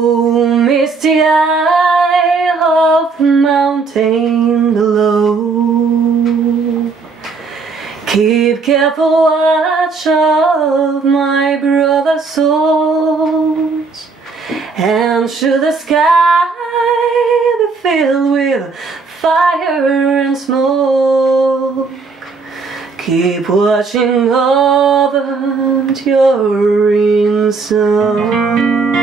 Oh, misty eye of the mountain below, keep careful watch of my brother's souls. And should the sky be filled with fire and smoke, keep watching over your sons.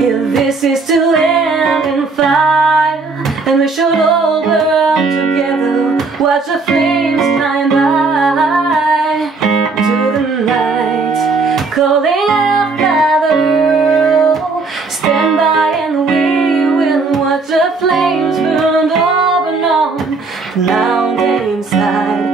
If this is to end in fire, then we should all burn together. Watch the flames climb by to the night, calling out, Father, stand by and we will watch the flames burn open on the mountainside.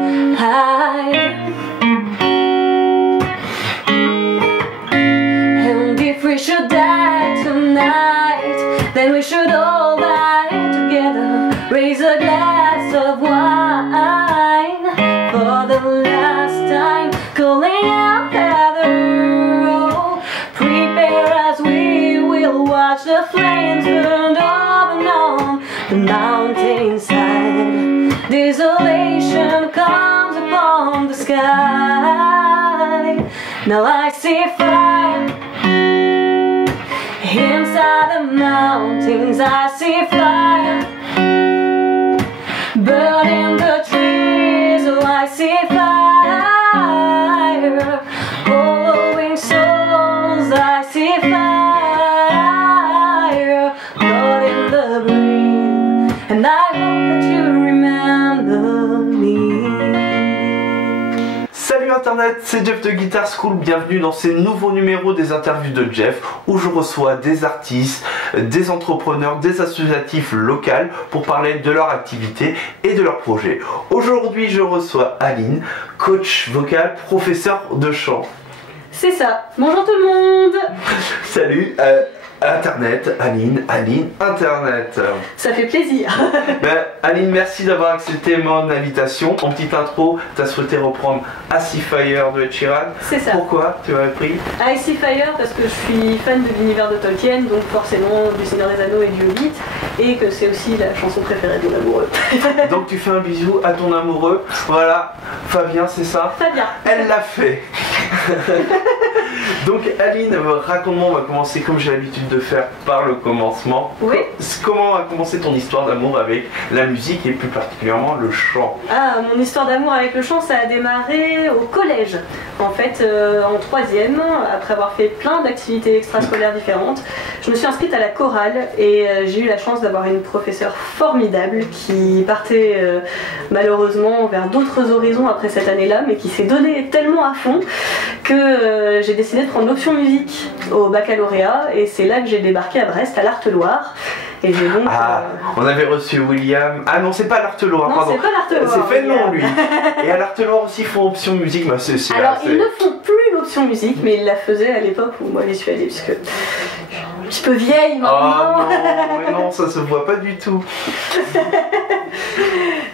And if we should die tonight, then we should all die together. Raise a glass of wine for the last time, calling out, Father, oh, prepare as we will watch the flames burn open on the mountainside. Desolation comes upon the sky. Now I see fire inside the mountains. I see fire burning the trees. Oh, I see fire following souls. I see fire blood in the breeze, and I hope that you remember me. Salut Internet, c'est Jeff de Guitar School, bienvenue dans ces nouveaux numéros des interviews de Jeff où je reçois des artistes, des entrepreneurs, des associatifs locaux pour parler de leur activité et de leurs projets. Aujourd'hui je reçois Aline, coach vocal, professeur de chant. C'est ça, bonjour tout le monde. Salut Internet, Aline, Internet. Ça fait plaisir. Aline, merci d'avoir accepté mon invitation. En petite intro, tu as souhaité reprendre Icy Fire de Ed Sheeran. C'est ça. Pourquoi tu as pris Icy Fire parce que je suis fan de l'univers de Tolkien, donc forcément du Seigneur des Anneaux et du Hobbit, et que c'est aussi la chanson préférée de mon amoureux. Donc tu fais un bisou à ton amoureux. Voilà, Fabien, c'est ça? Fabien. Elle l'a fait. Donc Aline, raconte-moi, on va commencer comme j'ai l'habitude de faire par le commencement. Oui. Comment a commencé ton histoire d'amour avec la musique et plus particulièrement le chant? Ah, mon histoire d'amour avec le chant, ça a démarré au collège. En fait, en troisième, après avoir fait plein d'activités extrascolaires différentes, je me suis inscrite à la chorale et j'ai eu la chance d'avoir une professeure formidable qui partait malheureusement vers d'autres horizons après cette année-là, mais qui s'est donnée tellement à fond que j'ai décidé de prendre l'option musique au baccalauréat, et c'est là que j'ai débarqué à Brest, à l'Arteloire. Et j'ai donc, on avait reçu William. Ah non, c'est pas l'Arteloire, pardon. C'est pas l'Arteloire. C'est Fénon, lui. Et à l'Arteloire aussi, ils font option musique. Bah, alors, ils ne font plus l'option musique, mais ils la faisaient à l'époque où moi j'y suis allée, puisque je suis un petit peu vieille maintenant. Oh non, mais non, ça se voit pas du tout.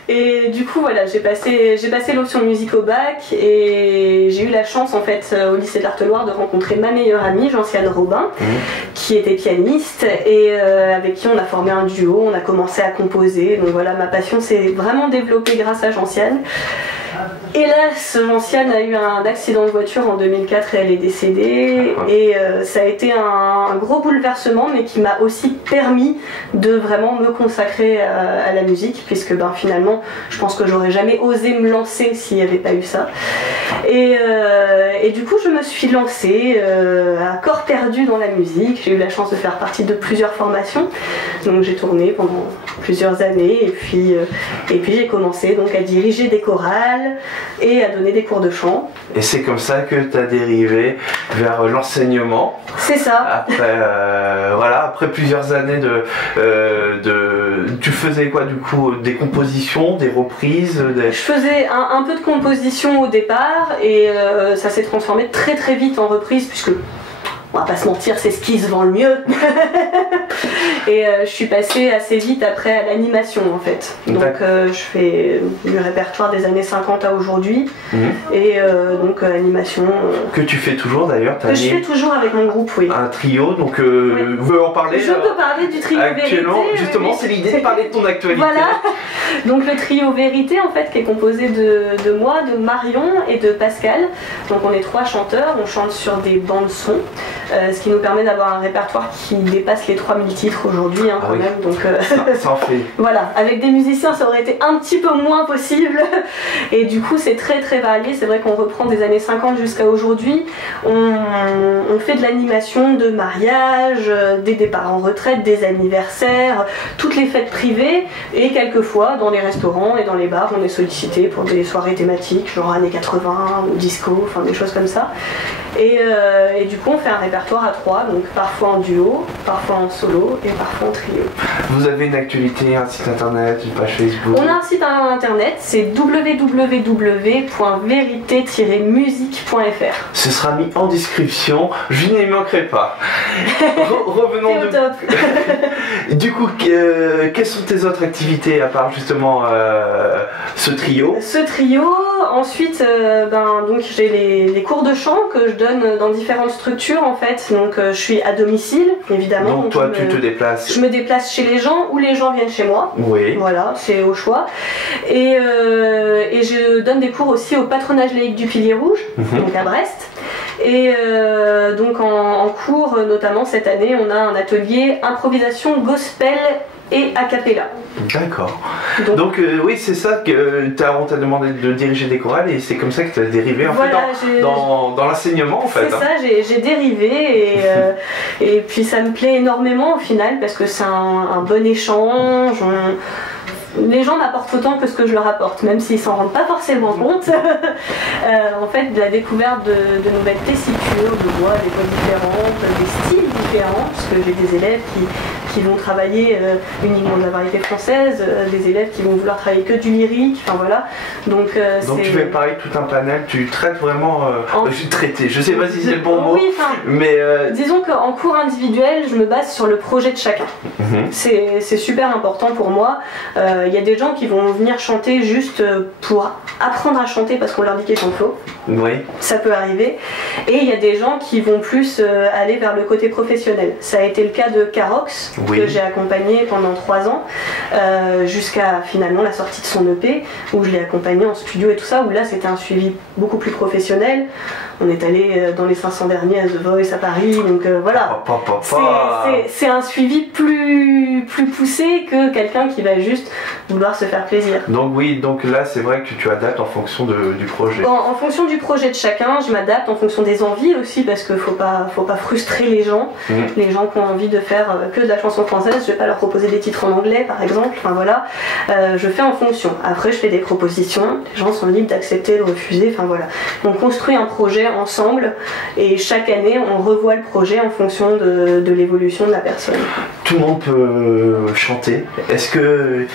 Et du coup, voilà, j'ai passé l'option musique au bac, et j'ai eu la chance, en fait, au lycée de l'Arteloire, de rencontrer ma meilleure amie, Gentiane Robin, qui était pianiste, et avec qui on a formé un duo, on a commencé à composer. Donc voilà, ma passion s'est vraiment développée grâce à Gentiane. Hélas, Gentiane a eu un accident de voiture en 2004 et elle est décédée, et ça a été un gros bouleversement, mais qui m'a aussi permis de vraiment me consacrer à la musique, puisque finalement je pense que j'aurais jamais osé me lancer s'il n'y avait pas eu ça. Et du coup je me suis lancée à corps perdu dans la musique. J'ai eu la chance de faire partie de plusieurs formations, donc j'ai tourné pendant plusieurs années, et puis j'ai commencé donc à diriger des chorales et à donner des cours de chant. Et c'est comme ça que tu as dérivé vers l'enseignement. C'est ça. Après plusieurs années tu faisais quoi du coup? Des compositions, des reprises Je faisais un peu de composition au départ, et ça s'est transformé très très vite en reprise, puisque on va pas se mentir, c'est ce qui se vend le mieux. Et je suis passée assez vite après à l'animation en fait. Donc je fais du répertoire des années 50 à aujourd'hui. Et donc animation. Que tu fais toujours d'ailleurs. Que je fais toujours avec mon groupe, oui. Un trio, donc vous voulez en parler? Je peux parler du trio actuellement, Vérité. Justement, c'est l'idée de parler de ton actualité. Voilà. Donc le trio Vérité en fait qui est composé de moi, de Marion et de Pascal. Donc on est 3 chanteurs, on chante sur des bandes son, ce qui nous permet d'avoir un répertoire qui dépasse les 3000 titres aujourd'hui quand même. Donc ça en fait. Voilà, avec des musiciens ça aurait été un petit peu moins possible. Et du coup c'est très très varié. C'est vrai qu'on reprend des années 50 jusqu'à aujourd'hui. On fait de l'animation de mariage, des départs en retraite, des anniversaires, toutes les fêtes privées, et quelquefois dans les restaurants et dans les bars on est sollicité pour des soirées thématiques genre années 80 ou disco, enfin des choses comme ça. Et du coup on fait un répertoire à 3, donc parfois en duo, parfois en solo et parfois en trio. Vous avez une actualité, un site internet, une page Facebook? On a un site internet, c'est www.vérité-musique.fr. Ce sera mis en description, je n'y manquerai pas. Revenons au top. Du coup, quelles sont tes autres activités à part justement ce trio? Ce trio, ensuite donc j'ai les cours de chant que je donne dans différentes structures en fait. Donc je suis à domicile évidemment. Donc toi tu te déplaces? Je me déplace chez les gens ou les gens viennent chez moi. Oui. Voilà, c'est au choix. Et je donne des cours aussi au patronage laïque du Pilier Rouge, donc à Brest. Et donc en cours, notamment cette année, on a un atelier improvisation gospel et a cappella. D'accord. Donc oui, c'est ça que on t'a demandé de diriger des chorales et c'est comme ça que tu as dérivé en fait dans l'enseignement en fait. C'est ça, j'ai dérivé et puis ça me plaît énormément au final parce que c'est un bon échange. Les gens m'apportent autant que ce que je leur apporte, même s'ils s'en rendent pas forcément compte. En fait, de la découverte de nouvelles tessitures, de voix, des voix différentes, des styles différents, parce que j'ai des élèves qui vont travailler uniquement de la variété française, des élèves qui vont vouloir travailler que du lyrique, enfin voilà. Donc tu fais pareil, tout un panel, tu traites vraiment... je sais pas si c'est le bon mot, oui, mais... Disons qu'en cours individuel, je me base sur le projet de chacun. C'est super important pour moi. Il y a des gens qui vont venir chanter juste pour apprendre à chanter parce qu'on leur dit qu'ils sont faux. Oui. Ça peut arriver. Et il y a des gens qui vont plus aller vers le côté professionnel. Ça a été le cas de Carox, que j'ai accompagné pendant 3 ans, jusqu'à finalement la sortie de son EP, où je l'ai accompagné en studio et tout ça, où là c'était un suivi beaucoup plus professionnel. On est allé dans les 500 derniers à The Voice à Paris, donc voilà. C'est un suivi plus poussé que quelqu'un qui va juste vouloir se faire plaisir. Donc oui, donc là c'est vrai que tu adaptes en fonction du projet. En fonction du projet de chacun, je m'adapte en fonction des envies aussi, parce qu'il faut pas frustrer les gens. Les gens qui ont envie de faire que de la chanson française, je vais pas leur proposer des titres en anglais par exemple, enfin voilà. Je fais en fonction. Après je fais des propositions, les gens sont libres d'accepter, de refuser, enfin voilà. On construit un projet ensemble et chaque année on revoit le projet en fonction de l'évolution de la personne. Tout le monde peut chanter. Est-ce que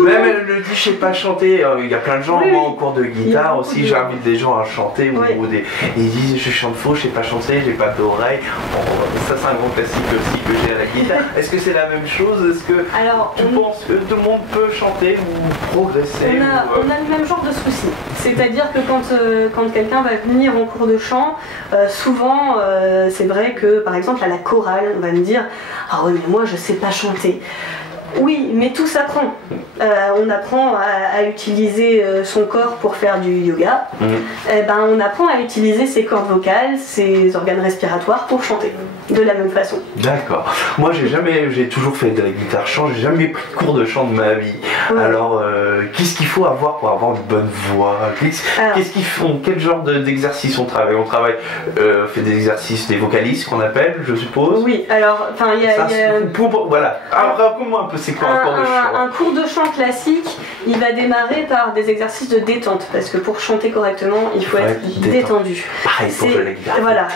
même le dit je sais pas chanter, il y a plein de gens, moi en cours de guitare aussi j'invite des gens à chanter ils disent je chante faux, je sais pas chanter, j'ai pas d'oreille. Ça c'est un grand classique aussi que j'ai à la guitare. Est-ce que c'est la même chose? Est-ce que tu penses que tout le monde peut chanter ou progresser? On a le même genre de soucis. C'est-à-dire que quand quelqu'un va venir en cours de chant, souvent c'est vrai que par exemple à la chorale on va me dire ah oui mais moi je sais pas chanter. Oui, mais tout s'apprend. On apprend à utiliser son corps pour faire du yoga. On apprend à utiliser ses cordes vocales, ses organes respiratoires pour chanter de la même façon. D'accord. Moi, j'ai toujours fait de la guitare chant, j'ai jamais pris de cours de chant de ma vie. Alors, qu'est-ce qu'il faut avoir pour avoir une bonne voix? Qu'est-ce qu'ils font? Quel genre d'exercice on travaille? On fait des exercices, des vocalistes qu'on appelle, je suppose. Oui, alors, il y a... Voilà. Alors, raconte-moi un peu c'est quoi un cours de chant? Un cours de chant classique, il va démarrer par des exercices de détente, parce que pour chanter correctement, il faut être détendu. Pareil pour la guitare. Voilà,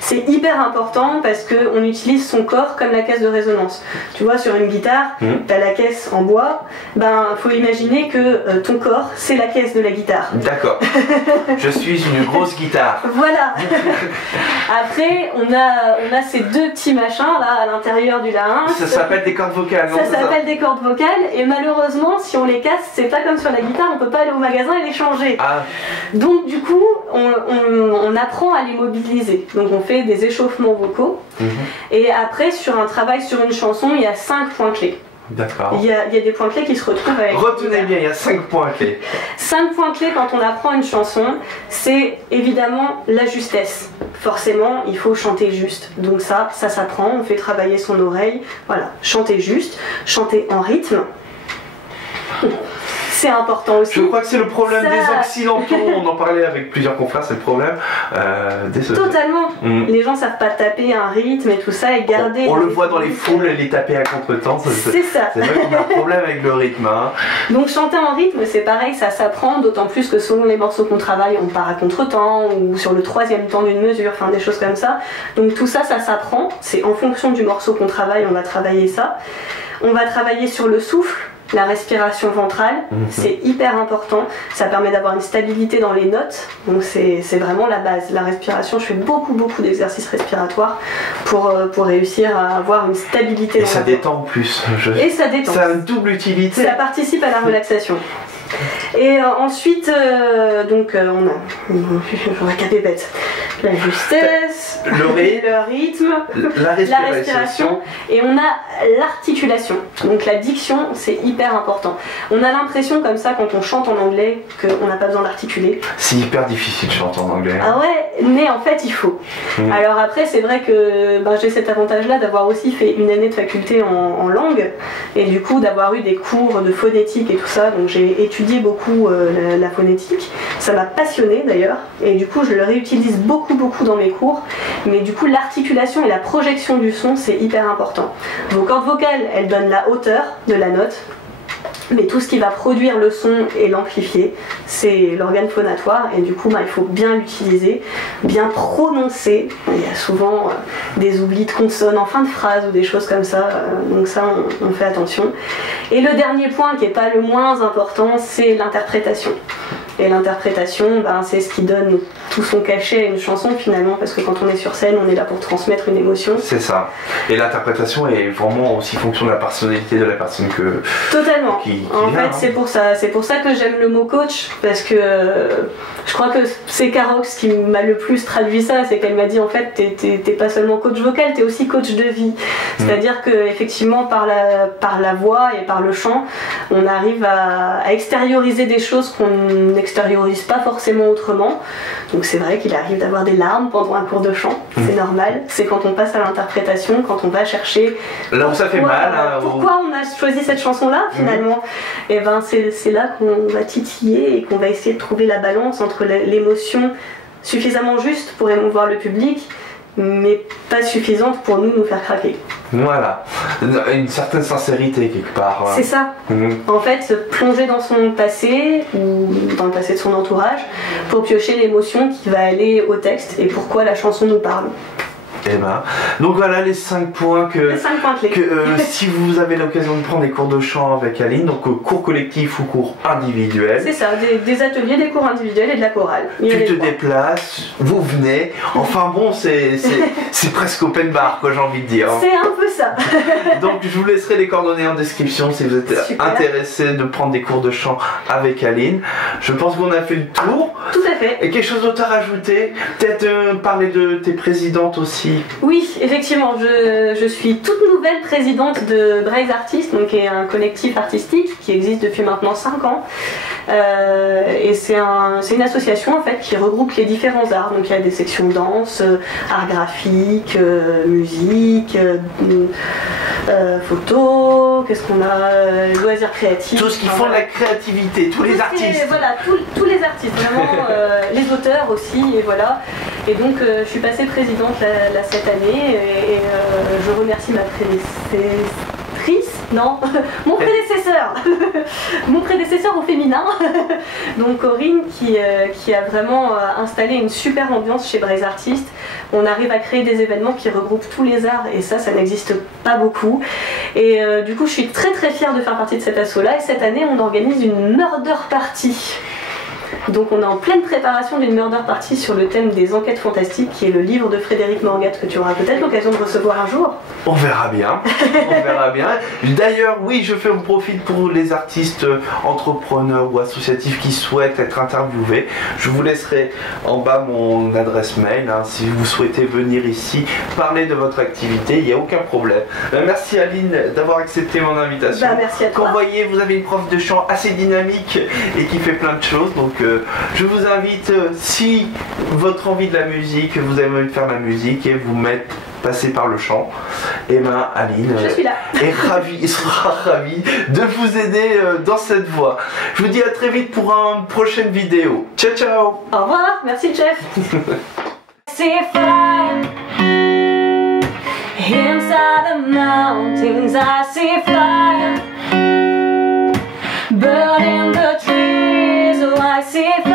c'est hyper important parce qu'on utilise son corps comme la caisse de résonance. Tu vois, sur une guitare, tu as la caisse en bois, ben faut imaginer que ton corps, c'est la caisse de la guitare. D'accord. Je suis une grosse guitare. Voilà. Après, on a ces deux petits machins là à l'intérieur du larynx. Ça s'appelle des cordes vocales, non? Ça s'appelle des cordes vocales, et malheureusement, si on les casse, c'est pas comme sur la guitare, on peut pas aller au magasin et les changer. Ah. Donc du coup, on apprend à les mobiliser. Donc on fait des échauffements vocaux. Et après, sur un travail sur une chanson, il y a 5 points clés. D'accord. Il y a des points clés qui se retrouvent avec... Retenez bien, il y a 5 points clés. 5 points clés quand on apprend une chanson, c'est évidemment la justesse. Forcément, il faut chanter juste. Donc ça s'apprend, on fait travailler son oreille. Voilà, chanter juste, chanter en rythme. C'est important aussi. Je crois que c'est le problème des Occidentaux. On en parlait avec plusieurs confrères, c'est le problème des... Totalement. Les gens savent pas taper un rythme et tout ça et garder... On le voit dans les foules, les taper à contre-temps. C'est ça. C'est vrai qu'on a un problème avec le rythme. Hein. Donc chanter en rythme, c'est pareil, ça s'apprend, d'autant plus que selon les morceaux qu'on travaille, on part à contre-temps ou sur le 3e temps d'une mesure, enfin des choses comme ça. Donc tout ça, ça s'apprend. C'est en fonction du morceau qu'on travaille, on va travailler ça. On va travailler sur le souffle. La respiration ventrale, c'est hyper important, ça permet d'avoir une stabilité dans les notes, donc c'est vraiment la base. La respiration, je fais beaucoup d'exercices respiratoires pour réussir à avoir une stabilité. Et ça détend en plus. Et ça détend. Ça a une double utilité. Ça participe à la relaxation. Et ensuite, donc on a, je répète, la justesse, le rythme, la respiration, et on a l'articulation. Donc la diction, c'est hyper important. On a l'impression comme ça quand on chante en anglais qu'on n'a pas besoin d'articuler. C'est hyper difficile de chanter en anglais. Ah ouais, mais en fait il faut. Alors après c'est vrai que j'ai cet avantage-là d'avoir aussi fait une année de faculté en langue, et du coup d'avoir eu des cours de phonétique et tout ça, donc j'ai étudié beaucoup la phonétique. Ça m'a passionnée d'ailleurs, et du coup je le réutilise beaucoup dans mes cours, mais du coup l'articulation et la projection du son, c'est hyper important. Vos cordes vocales, elles donnent la hauteur de la note, mais tout ce qui va produire le son et l'amplifier, c'est l'organe phonatoire, et du coup il faut bien l'utiliser, bien prononcer. Il y a souvent des oublis de consonnes en fin de phrase ou des choses comme ça, donc ça on fait attention. Et le dernier point qui n'est pas le moins important, c'est l'interprétation. Et l'interprétation, c'est ce qui donne tout son cachet à une chanson finalement, parce que quand on est sur scène, on est là pour transmettre une émotion. C'est ça. Et l'interprétation est vraiment aussi fonction de la personnalité de la personne que... Totalement. En fait, hein. C'est pour ça que j'aime le mot coach, parce que je crois que c'est Carox qui m'a le plus traduit ça, c'est qu'elle m'a dit en fait, t'es pas seulement coach vocal, t'es aussi coach de vie. C'est-à-dire que effectivement par la voix et par le chant, on arrive à extérioriser des choses qu'on n'extériorise pas forcément autrement. Donc c'est vrai qu'il arrive d'avoir des larmes pendant un cours de chant, c'est normal. C'est quand on passe à l'interprétation, quand on va chercher là où ça fait mal. Pourquoi on a choisi cette chanson-là finalement. Et c'est là qu'on va titiller et qu'on va essayer de trouver la balance entre l'émotion suffisamment juste pour émouvoir le public, mais pas suffisante pour nous faire craquer. Voilà, une certaine sincérité quelque part. C'est ça. En fait, se plonger dans son passé ou dans le passé de son entourage pour piocher l'émotion qui va aller au texte et pourquoi la chanson nous parle. Eh ben, donc voilà les 5 points les 5 points clés. Si vous avez l'occasion de prendre des cours de chant avec Aline, donc cours collectif ou cours individuel. C'est ça, des ateliers, des cours individuels et de la chorale. Tu te déplaces, vous venez, enfin bon c'est presque open bar quoi, j'ai envie de dire. C'est un peu ça. Donc je vous laisserai les coordonnées en description si vous êtes intéressé de prendre des cours de chant avec Aline. Je pense qu'on a fait le tour. Tout à fait. Et quelque chose d'autre à rajouter? Peut-être parler de tes présidentes aussi. Oui, effectivement, je suis toute nouvelle présidente de Braves Artists, donc qui est un collectif artistique qui existe depuis maintenant 5 ans. Et c'est une association en fait qui regroupe les différents arts. Donc il y a des sections danse, art graphique, musique, photo, qu'est-ce qu'on a, loisirs créatifs. Tout ce qui font la créativité, tous les artistes. Voilà, tous les artistes, vraiment, les auteurs aussi, et voilà. Et donc je suis passée présidente là, cette année, et je remercie ma prédécessrice Non, mon prédécesseur. Mon prédécesseur au féminin. Donc Corinne qui a vraiment installé une super ambiance chez Braise Artistes. On arrive à créer des événements qui regroupent tous les arts et ça n'existe pas beaucoup. Et du coup je suis très fière de faire partie de cet asso-là et cette année on organise une murder party. Donc on est en pleine préparation d'une murder party sur le thème des enquêtes fantastiques qui est le livre de Frédéric Morgat que tu auras peut-être l'occasion de recevoir un jour. On verra bien, on verra bien. D'ailleurs oui, je fais un profit pour les artistes entrepreneurs ou associatifs qui souhaitent être interviewés. Je vous laisserai en bas mon adresse mail hein, si vous souhaitez venir ici parler de votre activité, il n'y a aucun problème. Merci Aline d'avoir accepté mon invitation. Bah, merci à toi. Comme vous voyez, vous avez une prof de chant assez dynamique et qui fait plein de choses. Donc je vous invite, si votre envie de la musique, vous avez envie de faire la musique et vous passer par le chant, et ben Aline je suis là. est ravie, il sera ravi de vous aider dans cette voie. Je vous dis à très vite pour une prochaine vidéo. Ciao ciao. Au revoir, merci Jeff. Inside the mountains I see fire, burning the trees, oh I see fire.